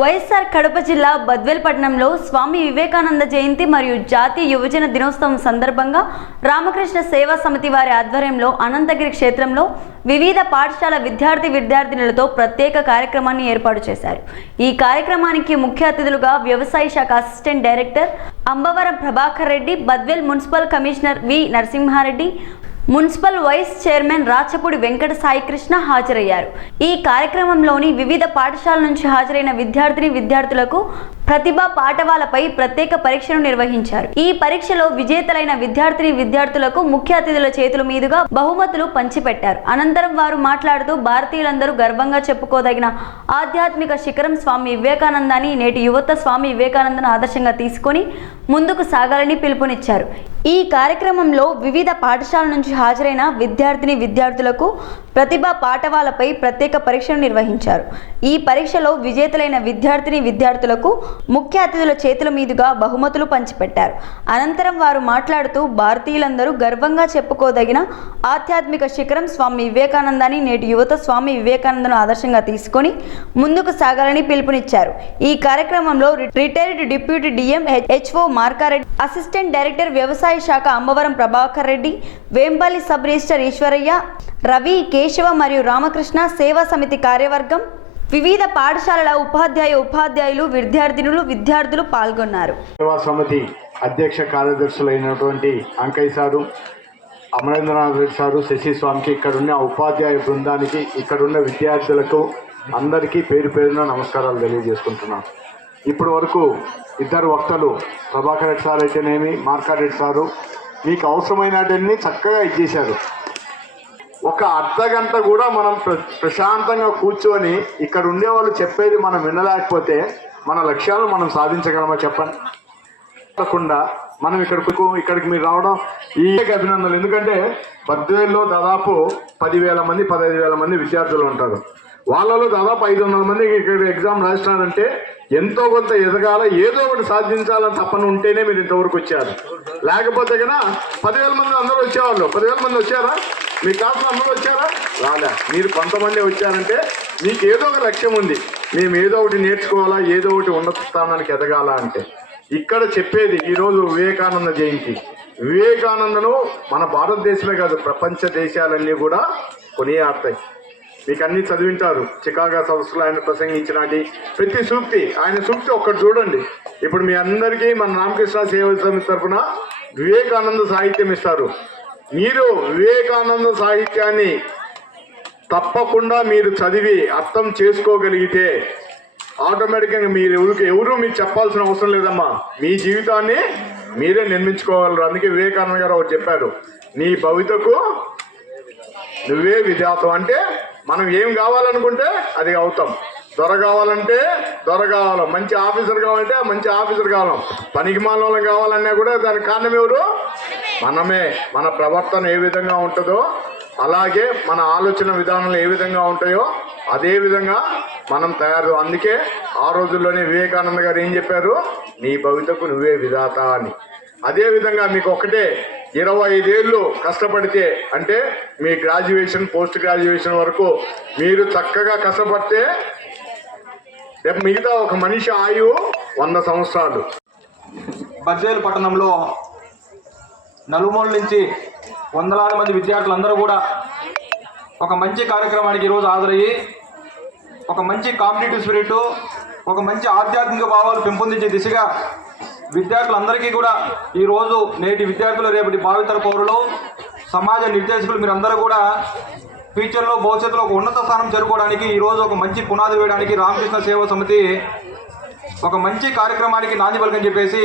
వైఎస్ఆర్ కడప జిల్లా బద్వేల్పట్నంలో స్వామి వివేకానంద జయంతి మరియు జాతీయ యువజన దినోత్సవం సందర్భంగా రామకృష్ణ సేవా సమితి వారి ఆధ్వర్యంలో అనంతగిరి క్షేత్రంలో వివిధ పాఠశాల విద్యార్థి విద్యార్థినులతో ప్రత్యేక కార్యక్రమాన్ని ఏర్పాటు చేశారు. ఈ కార్యక్రమానికి ముఖ్య అతిథులుగా వ్యవసాయ శాఖ assistant director Ambavaram Prabhakar Reddy Badvel municipal commissioner V Narasimha Reddy municipal vice chairman Rachapudi Venkata Saikrishna హాజరయ్యారు. ఈ కార్యక్రమంలోని వివిధ పాఠశాల నుంచి హాజరైన విద్యార్థిని విద్యార్థులకు ప్రతిభా పాఠవాలపై ప్రత్యేక పరీక్షను నిర్వహించారు. ఈ పరీక్షలో విజేతలైన విద్యార్థిని విద్యార్థులకు ముఖ్య అతిథుల చేతుల మీదుగా బహుమతులు పంచిపెట్టారు. అనంతరం వారు మాట్లాడుతూ భారతీయులందరూ గర్వంగా చెప్పుకోదగిన ఆధ్యాత్మిక శిఖరం స్వామి వివేకానందాన్ని నేటి యువత స్వామి వివేకానందను ఆదర్శంగా తీసుకొని ముందుకు సాగాలని పిలుపునిచ్చారు. ఈ కార్యక్రమంలో వివిధ పాఠశాల నుంచి హాజరైన విద్యార్థిని విద్యార్థులకు ప్రతిభా పాఠవాలపై ప్రత్యేక పరీక్షను నిర్వహించారు. ఈ పరీక్షలో విజేతలైన విద్యార్థిని విద్యార్థులకు ముఖ్య అతిథుల చేతుల మీదుగా బహుమతులు పంచిపెట్టారు. అనంతరం వారు మాట్లాడుతూ భారతీయులందరూ గర్వంగా చెప్పుకోదగిన ఆధ్యాత్మిక శిఖరం స్వామి వివేకానందాన్ని నేటి యువత స్వామి వివేకానందను ఆదర్శంగా తీసుకొని ముందుకు సాగాలని పిలుపునిచ్చారు. ఈ కార్యక్రమంలో retired deputy DM HO Marka Reddy assistant director వ్యవసాయ శాఖ అంబవరం ప్రభాకర్ రెడ్డి వేంపల్లి సబ్ రిజిస్టర్ ఈశ్వరయ్య రవి కేశవ మరియు రామకృష్ణ సేవా సమితి కార్యవర్గం వివిధ పాఠశాలల ఉపాధ్యాయ ఉపాధ్యాయులు విద్యార్థినులు విద్యార్థులు పాల్గొన్నారు. సేవా సమితి అధ్యక్ష కార్యదర్శులైనటువంటి అంకయ్య సారు అమరేంద్రనాథ్ రెడ్డి సారు శశి స్వామికి ఇక్కడున్న ఉపాధ్యాయ బృందానికి ఇక్కడున్న విద్యార్థులకు అందరికీ పేరు పేరున నమస్కారాలు తెలియజేసుకుంటున్నాను. ఇప్పటి వరకు ఇద్దరు వక్తలు ప్రభాకర్ రెడ్డి సార్ అయితేనేమి మార్కారెడ్డి సారు మీకు అవసరమైనటన్నీ చక్కగా ఇచ్చేశారు. ఒక అర్ధ గంట కూడా మనం ప్ర- ప్రశాంతంగా కూర్చొని ఇక్కడ ఉండేవాళ్ళు చెప్పేది మనం వినలేకపోతే మన లక్ష్యాలు మనం సాధించగలమా చెప్పండి? తప్పకుండా మనం ఇక్కడికి ఇక్కడికి మీరు రావడం ఈ అభినందనలు. ఎందుకంటే పద్దెనిమిదిలో దాదాపు పదివేల మంది పదహైదు వేల మంది విద్యార్థులు ఉంటారు. వాళ్ళలో దాదాపు ఐదు వందల మంది ఇక్కడ ఎగ్జామ్ రాసినారంటే ఎంతో కొంత ఎదగాల ఏదో ఒకటి సాధించాలని తప్పని ఉంటేనే మీరు ఇంతవరకు వచ్చారు. లేకపోతే కన్నా పదివేల మంది అందరూ వచ్చేవాళ్ళు. పదివేల మంది వచ్చారా? మీ క్లాస్లో అందరూ వచ్చారా? రాలే. మీరు కొంతమంది వచ్చారంటే మీకు ఏదో ఒక లక్ష్యం ఉంది. మేము ఏదో ఒకటి నేర్చుకోవాలా ఏదో ఒకటి ఉన్నత స్థానానికి ఎదగాల అంటే. ఇక్కడ చెప్పేది ఈరోజు వివేకానంద జయంతి. వివేకానందను మన భారతదేశమే కాదు ప్రపంచ దేశాలన్నీ కూడా కొనియాడతాయి. మీకు అన్ని చదివింటారు. చికాగా సదస్సులో ఆయన ప్రసంగించినటి ప్రతి సూక్తి ఆయన సూక్తి ఒక్కటి చూడండి. ఇప్పుడు మీ అందరికీ మన రామకృష్ణ సేవల సమితి తరఫున వివేకానంద సాహిత్యం ఇస్తారు. మీరు వివేకానంద సాహిత్యాన్ని తప్పకుండా మీరు చదివి అర్థం చేసుకోగలిగితే ఆటోమేటిక్గా మీరు ఎవరికి ఎవరు మీకు చెప్పాల్సిన అవసరం లేదమ్మా. మీ జీవితాన్ని మీరే నిర్మించుకోగలరు. అందుకే వివేకానంద గారు ఒకటి చెప్పారు. నీ భవితకు నువ్వే విధాతం. అంటే మనం ఏం కావాలనుకుంటే అది అవుతాం. దొర కావాలంటే దొర కావాలి. మంచి ఆఫీసర్ కావాలంటే మంచి ఆఫీసర్ కావాలి. పనికి మాలం కావాలన్నా కూడా దానికి కారణం ఎవరు? మనమే. మన ప్రవర్తన ఏ విధంగా ఉంటుందో అలాగే మన ఆలోచన విధానాలు ఏ విధంగా ఉంటాయో అదే విధంగా మనం తయారు. అందుకే ఆ రోజుల్లోనే వివేకానంద గారు ఏం చెప్పారు? నీ భవితకు నువ్వే విధాత అని. అదేవిధంగా మీకు ఒకటే ఇరవై ఐదేళ్ళు కష్టపడితే అంటే మీ గ్రాడ్యుయేషన్ పోస్ట్ గ్రాడ్యుయేషన్ వరకు మీరు చక్కగా కష్టపడితే రేపు మిగతా ఒక మనిషి ఆయువు వంద సంవత్సరాలు. బద్వేలు పట్టణంలో నలుమూల నుంచి వందలాది మంది విద్యార్థులందరూ కూడా ఒక మంచి కార్యక్రమానికి ఈరోజు హాజరయ్యి ఒక మంచి కాంపిటేటివ్ స్పిరిట్ ఒక మంచి ఆధ్యాత్మిక భావాలు పెంపొందించే దిశగా విద్యార్థులందరికీ కూడా ఈరోజు నేటి విద్యార్థులు రేపటి భావితర పౌరులు సమాజ నిర్దేశకులు మీరందరూ కూడా ఫ్యూచర్లో భవిష్యత్తులో ఒక ఉన్నత స్థానం చేరుకోవడానికి ఈరోజు ఒక మంచి పునాది వేయడానికి రామకృష్ణ సేవా సమితి ఒక మంచి కార్యక్రమానికి నాంది పలకని చెప్పేసి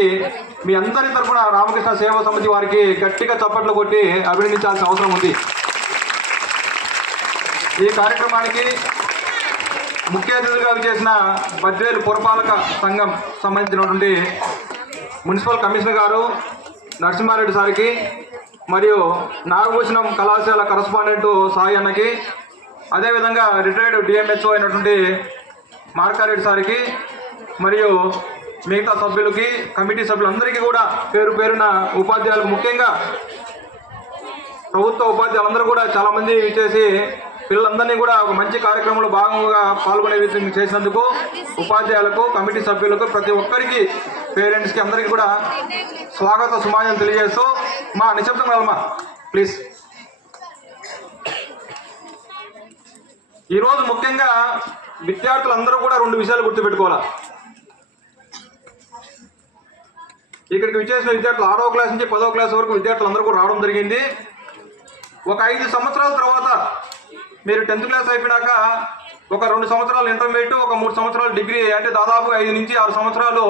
మీ అందరి తరఫున రామకృష్ణ సేవా సమితి వారికి గట్టిగా చప్పట్లు కొట్టి అభినందించాల్సిన అవసరం ఉంది. ఈ కార్యక్రమానికి ముఖ్య అతిథిగా చేసిన బద్వేలు పురపాలక సంఘం సంబంధించినటువంటి మున్సిపల్ కమిషనర్ గారు నరసింహారెడ్డి సార్కి మరియు నాగభూషణం కళాశాల కరస్పాండెంట్ సాయి అన్నకి అదేవిధంగా రిటైర్డ్ డిఎంహెచ్ఓ అయినటువంటి మార్కారెడ్డి సార్కి మరియు మిగతా సభ్యులకి కమిటీ సభ్యులందరికీ కూడా పేరు పేరున ఉపాధ్యాయులకు ముఖ్యంగా ప్రభుత్వ ఉపాధ్యాయులందరూ కూడా చాలామంది ఇచ్చేసి పిల్లలందరినీ కూడా ఒక మంచి కార్యక్రమంలో భాగంగా పాల్గొనే విధంగా చేసినందుకు ఉపాధ్యాయులకు కమిటీ సభ్యులకు ప్రతి ఒక్కరికి పేరెంట్స్కి అందరికీ కూడా స్వాగత సుమాన్యం తెలియజేస్తూ మా నిశ్శబ్దం కలమా ప్లీజ్. ఈరోజు ముఖ్యంగా విద్యార్థులందరూ కూడా రెండు విషయాలు గుర్తుపెట్టుకోవాలి? ఇక్కడికి విచ్చేసిన విద్యార్థులు ఆరో క్లాస్ నుంచి పదో క్లాస్ వరకు విద్యార్థులు అందరూ కూడా రావడం జరిగింది. ఒక ఐదు సంవత్సరాల తర్వాత మీరు టెన్త్ క్లాస్ అయిపోయాక ఒక రెండు సంవత్సరాలు ఇంటర్మీడియట్ ఒక మూడు సంవత్సరాలు డిగ్రీ అంటే దాదాపు ఐదు నుంచి ఆరు సంవత్సరాలు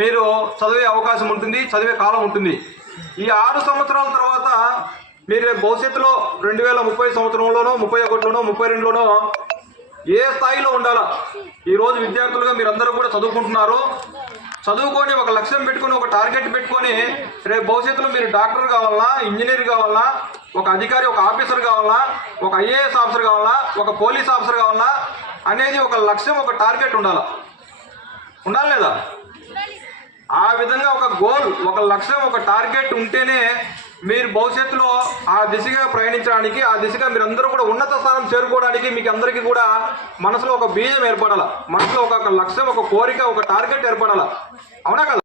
మీరు చదివే అవకాశం ఉంటుంది చదివే కాలం ఉంటుంది. ఈ ఆరు సంవత్సరాల తర్వాత మీరు భవిష్యత్తులో రెండు వేల ముప్పై సంవత్సరంలోనో ముప్పై ఒకటిలోనో ముప్పై రెండులోనో ఏ స్థాయిలో ఉండాలా? ఈరోజు విద్యార్థులుగా మీరందరూ కూడా చదువుకుంటున్నారు. చదువుకొని ఒక లక్ష్యం పెట్టుకొని ఒక టార్గెట్ పెట్టుకొని రేపు భవిష్యత్తులో మీరు డాక్టర్ కావాలా ఇంజనీర్ కావాలా ఒక అధికారి ఒక ఆఫీసర్ కావాలా ఒక ఐఏఎస్ ఆఫీసర్ కావాలా ఒక పోలీస్ ఆఫీసర్ కావాలా అనేది ఒక లక్ష్యం ఒక టార్గెట్ ఉండాలా? ఉండాలి లేదా? ఆ విధంగా ఒక గోల్ ఒక లక్ష్యం ఒక టార్గెట్ ఉంటేనే మీరు భవిష్యత్తులో ఆ దిశగా ప్రయాణించడానికి ఆ దిశగా మీరు అందరూ కూడా ఉన్నత స్థానం చేరుకోవడానికి మీకు అందరికీ కూడా మనసులో ఒక బీజం ఏర్పడాల. మనసులో ఒక ఒక లక్ష్యం ఒక కోరిక ఒక టార్గెట్ ఏర్పడాల. అవునా కదా?